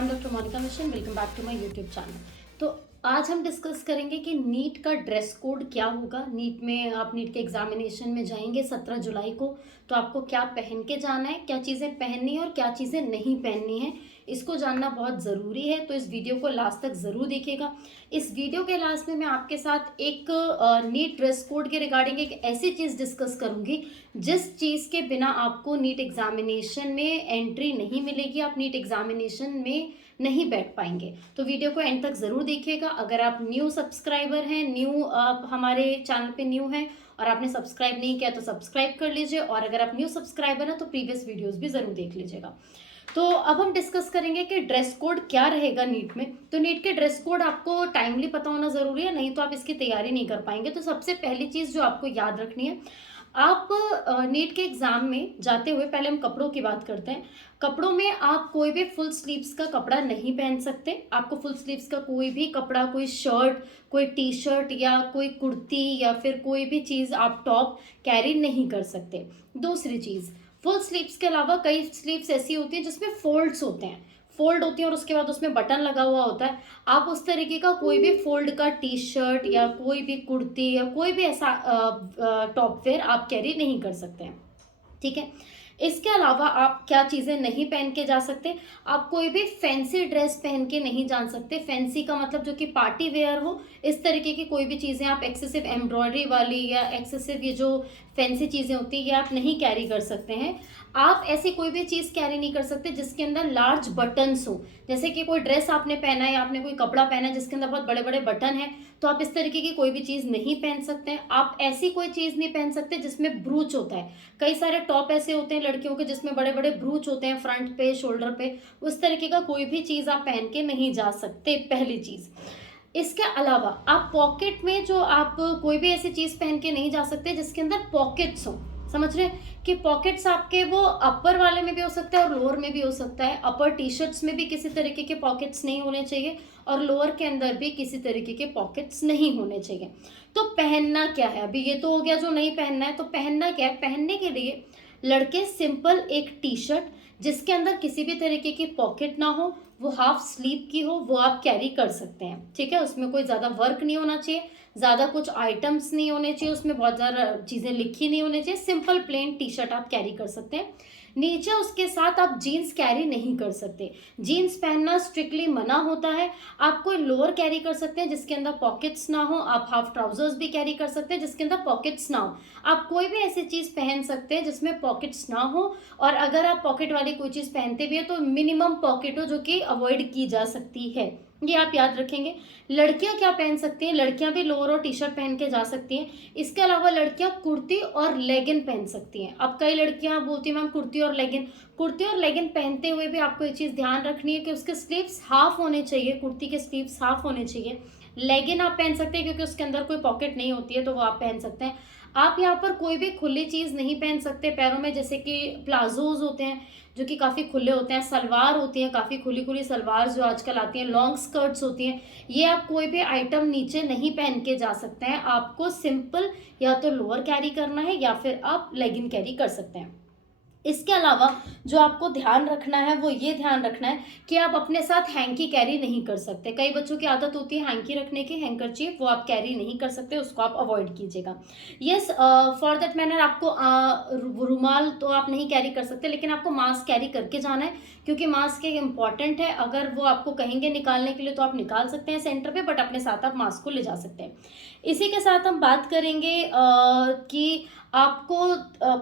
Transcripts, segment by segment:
I am doctor Monika Mishan. Welcome back to my YouTube channel. तो आज हम डिस्कस करेंगे कि नीट का ड्रेस कोड क्या होगा। नीट में आप नीट के एग्जामिनेशन में जाएंगे 17 जुलाई को, तो आपको क्या पहन के जाना है, क्या चीज़ें पहननी है और क्या चीज़ें नहीं पहननी है, इसको जानना बहुत ज़रूरी है। तो इस वीडियो को लास्ट तक ज़रूर देखिएगा। इस वीडियो के लास्ट में मैं आपके साथ एक नीट ड्रेस कोड के रिगार्डिंग एक ऐसी चीज़ डिस्कस करूंगी जिस चीज़ के बिना आपको नीट एग्जामिनेशन में एंट्री नहीं मिलेगी, आप नीट एग्जामिनेशन में नहीं बैठ पाएंगे। तो वीडियो को एंड तक ज़रूर देखिएगा। अगर आप न्यू सब्सक्राइबर हैं, आप हमारे चैनल पे न्यू हैं और आपने सब्सक्राइब नहीं किया तो सब्सक्राइब कर लीजिए, और अगर आप न्यू सब्सक्राइबर हैं तो प्रीवियस वीडियोस भी ज़रूर देख लीजिएगा। तो अब हम डिस्कस करेंगे कि ड्रेस कोड क्या रहेगा नीट में। तो नीट के ड्रेस कोड आपको टाइमली पता होना ज़रूरी है, नहीं तो आप इसकी तैयारी नहीं कर पाएंगे। तो सबसे पहली चीज़ जो आपको याद रखनी है, आप नीट के एग्ज़ाम में जाते हुए पहले हम कपड़ों की बात करते हैं। कपड़ों में आप कोई भी फुल स्लीव्स का कपड़ा नहीं पहन सकते। आपको फुल स्लीव्स का कोई भी कपड़ा, कोई शर्ट, कोई टी शर्ट या कोई कुर्ती या फिर कोई भी चीज़ आप टॉप कैरी नहीं कर सकते। दूसरी चीज़, फुल स्लीव्स के अलावा कई स्लीव्स ऐसी होती हैं जिसमें फोल्ड्स होते हैं, फोल्ड होती है और उसके बाद उसमें बटन लगा हुआ होता है। आप उस तरीके का कोई भी फोल्ड का टी शर्ट या कोई भी कुर्ती या कोई भी ऐसा टॉप वेयर आप कैरी नहीं कर सकते हैं, ठीक है। इसके अलावा आप क्या चीज़ें नहीं पहन के जा सकते, आप कोई भी फैंसी ड्रेस पहन के नहीं जा सकते। फैंसी का मतलब जो कि पार्टी वेयर हो, इस तरीके की कोई भी चीज़ें आप एक्सेसिव एम्ब्रॉयडरी वाली या एक्सेसिव ये जो फैंसी चीज़ें होती है ये आप नहीं कैरी कर सकते हैं। आप ऐसी कोई भी चीज़ कैरी नहीं कर सकते जिसके अंदर लार्ज बटन्स हो, जैसे कि कोई ड्रेस आपने पहना है या आपने कोई कपड़ा पहना है जिसके अंदर बहुत बड़े बड़े बटन है, तो आप इस तरीके की कोई भी चीज़ नहीं पहन सकते हैं। आप ऐसी कोई चीज़ नहीं पहन सकते जिसमें ब्रूच होता है। कई सारे टॉप ऐसे होते हैं लड़कियों के जिसमें बड़े बड़े ब्रूच होते हैं फ्रंट पे, शोल्डर पे, उस तरीके का कोई भी चीज़ आप पहन के नहीं जा सकते, पहली चीज़। इसके अलावा आप पॉकेट में जो आप कोई भी ऐसी चीज़ पहन के नहीं जा सकते जिसके अंदर पॉकेट्स हो। समझ रहे हैं कि पॉकेट्स आपके वो अपर वाले में भी हो सकता है और लोअर में भी हो सकता है। अपर टी शर्ट्स में भी किसी तरीके के पॉकेट्स नहीं होने चाहिए और लोअर के अंदर भी किसी तरीके के पॉकेट्स नहीं होने चाहिए। तो पहनना क्या है, अभी ये तो हो गया जो नहीं पहनना है। तो पहनना क्या है, पहनने के लिए लड़के सिंपल एक टी शर्ट जिसके अंदर किसी भी तरीके की पॉकेट ना हो, वो हाफ स्लीव की हो, वो आप कैरी कर सकते हैं, ठीक है। उसमें कोई ज़्यादा वर्क नहीं होना चाहिए, ज़्यादा कुछ आइटम्स नहीं होने चाहिए, उसमें बहुत ज़्यादा चीज़ें लिखी नहीं होनी चाहिए। सिंपल प्लेन टी शर्ट आप कैरी कर सकते हैं। नीचे उसके साथ आप जीन्स कैरी नहीं कर सकते, जीन्स पहनना स्ट्रिक्टली मना होता है। आप कोई लोअर कैरी कर सकते हैं जिसके अंदर पॉकेट्स ना हो, आप हाफ ट्राउजर्स भी कैरी कर सकते हैं जिसके अंदर पॉकेट्स ना हो। आप कोई भी ऐसी चीज़ पहन सकते हैं जिसमें पॉकेट्स ना हो, और अगर आप पॉकेट वाली कोई चीज़ पहनते भी है तो मिनिमम पॉकेट हो, जो कि अवॉइड की जा सकती है, ये आप याद रखेंगे। लड़कियां क्या पहन सकती हैं, लड़कियां भी लोअर और टी शर्ट पहन के जा सकती हैं। इसके अलावा लड़कियां कुर्ती और लेगिन पहन सकती हैं। अब कई लड़कियां बोलती हैं मैम कुर्ती और लेगिन, कुर्ती और लेगिन पहनते हुए भी आपको एक चीज़ ध्यान रखनी है कि उसके स्लीव्स हाफ होने चाहिए, कुर्ती के स्लीव्स हाफ होने चाहिए। लेगिन आप पहन सकते हैं क्योंकि उसके अंदर कोई पॉकेट नहीं होती है, तो वो आप पहन सकते हैं। आप यहाँ पर कोई भी खुली चीज़ नहीं पहन सकते पैरों में, जैसे कि प्लाजोज होते हैं जो कि काफ़ी खुले होते हैं, सलवार होती हैं काफ़ी खुली खुली सलवार जो आजकल आती हैं, लॉन्ग स्कर्ट्स होती हैं, ये आप कोई भी आइटम नीचे नहीं पहन के जा सकते हैं। आपको सिंपल या तो लोअर कैरी करना है या फिर आप लेगिन कैरी कर सकते हैं। इसके अलावा जो आपको ध्यान रखना है वो ये ध्यान रखना है कि आप अपने साथ हैंकी कैरी नहीं कर सकते। कई बच्चों की आदत होती है हैंकी रखने की, हैंकरचीफ, वो आप कैरी नहीं कर सकते, उसको आप अवॉइड कीजिएगा। यस, फॉर दैट मैनर आपको रुमाल तो आप नहीं कैरी कर सकते, लेकिन आपको मास्क कैरी करके जाना है क्योंकि मास्क एक इम्पॉर्टेंट है। अगर वो आपको कहेंगे निकालने के लिए तो आप निकाल सकते हैं सेंटर पे, बट अपने साथ आप मास्क को ले जा सकते हैं। इसी के साथ हम बात करेंगे कि आपको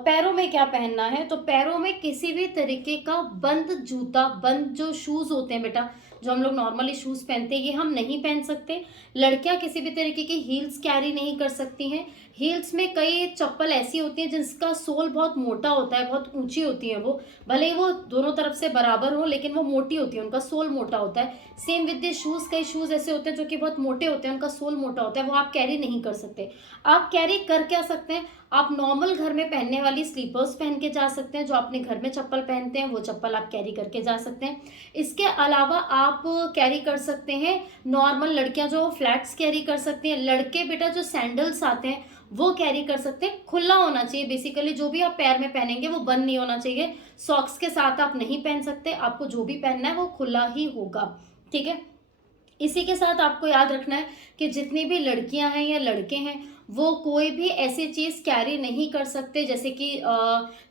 पैरों में क्या पहनना है। तो पैरों में किसी भी तरीके का बंद जूता, बंद जो शूज़ होते हैं बेटा, जो हम लोग नॉर्मली शूज़ पहनते हैं, ये हम नहीं पहन सकते। लड़कियां किसी भी तरीके की हील्स कैरी नहीं कर सकती हैं। हील्स में कई चप्पल ऐसी होती हैं जिसका सोल बहुत मोटा होता है, बहुत ऊंची होती हैं, वो भले ही वो दोनों तरफ से बराबर हो लेकिन वो मोटी होती है, उनका सोल मोटा होता है। सेम विद द शूज़, कई शूज़ ऐसे होते हैं जो कि बहुत मोटे होते हैं, उनका सोल मोटा होता है, वो आप कैरी नहीं कर सकते। आप कैरी कर क्या सकते हैं, आप नॉर्मल घर में पहनने वाली स्लीपर्स पहन के जा सकते हैं, जो अपने घर में चप्पल पहनते हैं वो चप्पल आप कैरी करके जा सकते हैं। इसके अलावा आप कैरी कर सकते हैं नॉर्मल, लड़कियां जो फ्लैट्स कैरी कर सकती हैं। लड़के बेटा जो सैंडल्स आते हैं वो कैरी कर सकते हैं। खुला होना चाहिए, बेसिकली जो भी आप पैर में पहनेंगे वो बंद नहीं होना चाहिए। सॉक्स के साथ आप नहीं पहन सकते, आपको जो भी पहनना है वो खुला ही होगा, ठीक है। इसी के साथ आपको याद रखना है कि जितनी भी लड़कियां हैं या लड़के हैं वो कोई भी ऐसी चीज़ कैरी नहीं कर सकते, जैसे कि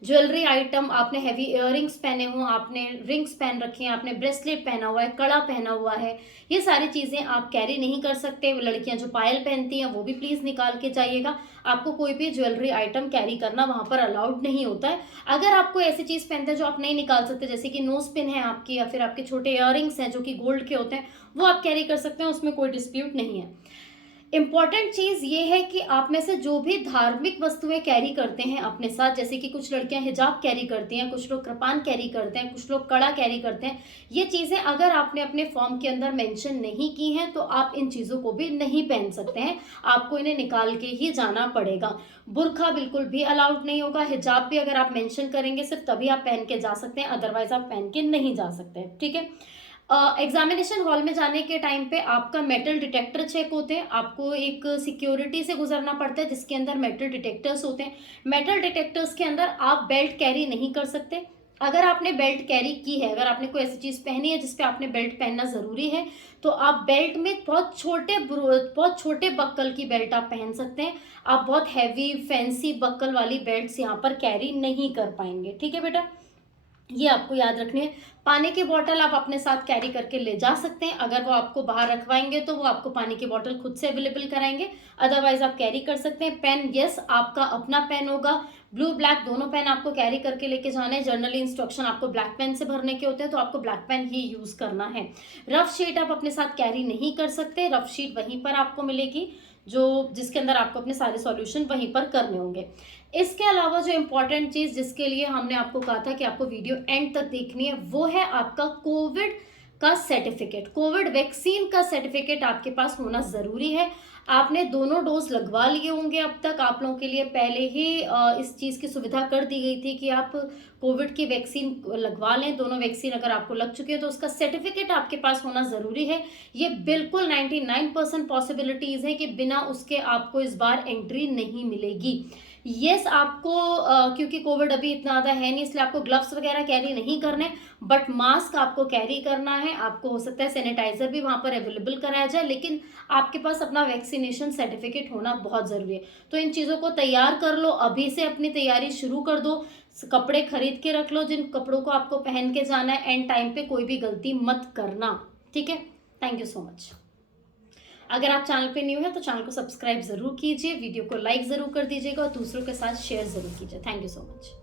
ज्वेलरी आइटम, आपने हैवी इयररिंग्स पहने हो, आपने रिंग्स पहन रखे हैं, आपने ब्रेसलेट पहना हुआ है, कड़ा पहना हुआ है, ये सारी चीज़ें आप कैरी नहीं कर सकते। लड़कियां जो पायल पहनती हैं वो भी प्लीज़ निकाल के जाइएगा। आपको कोई भी ज्वेलरी आइटम कैरी करना वहाँ पर अलाउड नहीं होता है। अगर आप कोई ऐसी चीज़ पहनते हैं जो आप नहीं निकाल सकते, जैसे कि नोज पिन है आपकी, या फिर आपके छोटे इयररिंग्स हैं जो कि गोल्ड के होते हैं, वो आप कैरी कर सकते हैं, उसमें कोई डिस्प्यूट नहीं है। इम्पॉर्टेंट चीज ये है कि आप में से जो भी धार्मिक वस्तुएं कैरी करते हैं अपने साथ, जैसे कि कुछ लड़कियां हिजाब कैरी करती हैं, कुछ लोग कृपान कैरी करते हैं, कुछ लोग कड़ा कैरी करते हैं, ये चीजें अगर आपने अपने फॉर्म के अंदर मेंशन नहीं की हैं तो आप इन चीजों को भी नहीं पहन सकते हैं, आपको इन्हें निकाल के ही जाना पड़ेगा। बुरखा बिल्कुल भी अलाउड नहीं होगा। हिजाब भी अगर आप मेंशन करेंगे सिर्फ तभी आप पहन के जा सकते हैं, अदरवाइज आप पहन के नहीं जा सकते हैं, ठीक है। एग्जामिनेशन हॉल में जाने के टाइम पे आपका मेटल डिटेक्टर चेक होते हैं, आपको एक सिक्योरिटी से गुजरना पड़ता है जिसके अंदर मेटल डिटेक्टर्स होते हैं। मेटल डिटेक्टर्स के अंदर आप बेल्ट कैरी नहीं कर सकते। अगर आपने बेल्ट कैरी की है, अगर आपने कोई ऐसी चीज पहनी है जिसपे आपने बेल्ट पहनना जरूरी है, तो आप बेल्ट में बहुत छोटे बक्कल की बेल्ट आप पहन सकते हैं। आप बहुत हैवी फैंसी बक्कल वाली बेल्ट यहाँ पर कैरी नहीं कर पाएंगे, ठीक है बेटा, ये आपको याद रखनी है। पानी की बोतल आप अपने साथ कैरी करके ले जा सकते हैं, अगर वो आपको बाहर रखवाएंगे तो वो आपको पानी की बोतल खुद से अवेलेबल कराएंगे, अदरवाइज आप कैरी कर सकते हैं। पेन, यस आपका अपना पेन होगा, ब्लू ब्लैक दोनों पेन आपको कैरी करके लेके जाना है। जर्नली इंस्ट्रक्शन आपको ब्लैक पेन से भरने के होते हैं तो आपको ब्लैक पेन ही यूज करना है। रफ शीट आप अपने साथ कैरी नहीं कर सकते, रफ शीट वहीं पर आपको मिलेगी जो जिसके अंदर आपको अपने सारे सॉल्यूशन वहीं पर करने होंगे। इसके अलावा जो इम्पोर्टेंट चीज जिसके लिए हमने आपको कहा था कि आपको वीडियो एंड तक देखनी है, वो है आपका कोविड का सर्टिफिकेट। कोविड वैक्सीन का सर्टिफिकेट आपके पास होना जरूरी है। आपने दोनों डोज लगवा लिए होंगे अब तक, आप लोगों के लिए पहले ही इस चीज़ की सुविधा कर दी गई थी कि आप कोविड की वैक्सीन लगवा लें। दोनों वैक्सीन अगर आपको लग चुकी है तो उसका सर्टिफिकेट आपके पास होना ज़रूरी है। ये बिल्कुल 99% पॉसिबिलिटीज़ है कि बिना उसके आपको इस बार एंट्री नहीं मिलेगी। यस आपको क्योंकि कोविड अभी इतना ज़्यादा है नहीं, इसलिए आपको ग्लव्स वगैरह कैरी नहीं करने, बट मास्क आपको कैरी करना है। आपको हो सकता है सैनिटाइजर भी वहाँ पर अवेलेबल कराया जाए, लेकिन आपके पास अपना वैक्सीनेशन सर्टिफिकेट होना बहुत ज़रूरी है। तो इन चीज़ों को तैयार कर लो, अभी से अपनी तैयारी शुरू कर दो। कपड़े खरीद के रख लो जिन कपड़ों को आपको पहन के जाना है। एंड टाइम पे कोई भी गलती मत करना, ठीक है। Thank you so much. अगर आप चैनल पे न्यू है तो चैनल को सब्सक्राइब जरूर कीजिए, वीडियो को लाइक जरूर कर दीजिएगा और दूसरों के साथ शेयर जरूर कीजिए। Thank you so much.